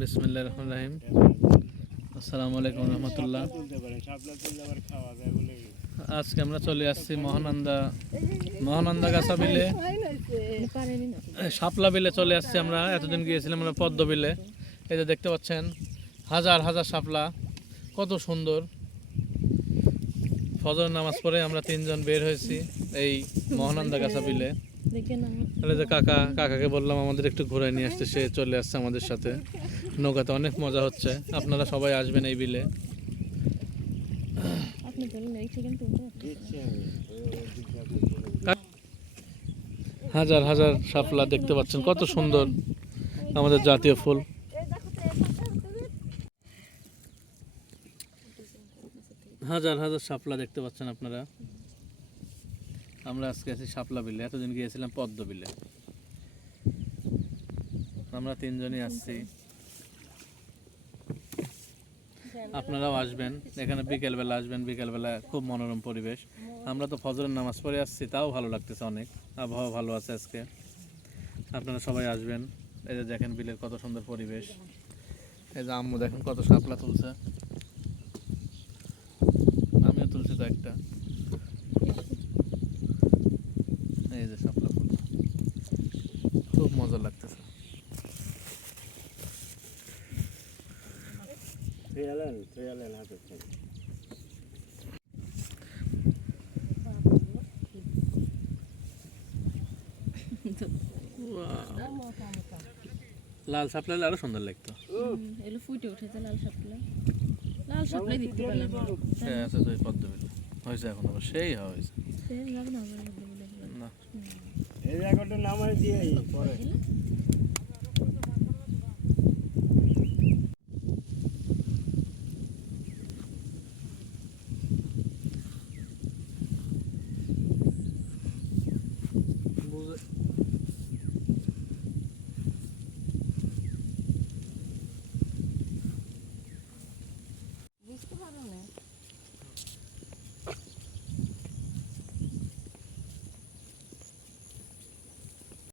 বিসমিল্লাহির রহমানির রহিম। আসসালামু আলাইকুম রহমতুল্লাহ। আজকে আমরা চলে আসছি মহানন্দা গাছা বিলে, শাপলা বিলে চলে আসছি আমরা। এতদিন গিয়েছিলাম আমরা পদ্ম বিলে। এই যে দেখতে পাচ্ছেন হাজার হাজার শাপলা, কত সুন্দর। ফজর নামাজ পড়ে আমরা তিনজন বের হয়েছি এই মহানন্দা গাছা বিলে। তাহলে যে কাকাকে বললাম আমাদের একটু ঘুরে নিয়ে আসতে, সে চলে আসছে আমাদের সাথে। নৌকাতে অনেক মজা হচ্ছে, আপনারা সবাই আসবেন এই বিলে। হাজার হাজার শাপলা দেখতে পাচ্ছেন, কত সুন্দর আমাদের জাতীয় ফুল। হাজার হাজার শাপলা দেখতে পাচ্ছেন আপনারা। আমরা আজকে আছি শাপলা বিলে, এতদিন গিয়েছিলাম পদ্ম বিলে। আমরা তিনজনই আসছি, আপনারাও আসবেন এখানে। বিকেলবেলা আসবেন, বিকেলবেলা খুব মনোরম পরিবেশ। আমরা তো ফজরের নামাজ পড়ে আসছি, তাও ভালো লাগতেছে অনেক। আবহাওয়া ভালো আছে আজকে, আপনারা সবাই আসবেন। এই যে দেখেন বিলের কত সুন্দর পরিবেশ। এই যে আম্মু দেখেন কত শাপলা তুলছে, আমিও তুলছি কয়েকটা। এই যে শাপলা ফুল, খুব মজা লাগতেছে। লাল শাপলা আরো সুন্দর লাগতো। এলো ফুটে উঠেছে লাল শাপলা। লাল শাপলাই দেখতে পেলাম। সে আছে তো পদ্ম বিল হয়েছে, এখন আবার সেই হয়েছে সে যাবে না আমার মধ্যে বলে না। এই জায়গাটা নামাই দিয়ে পরে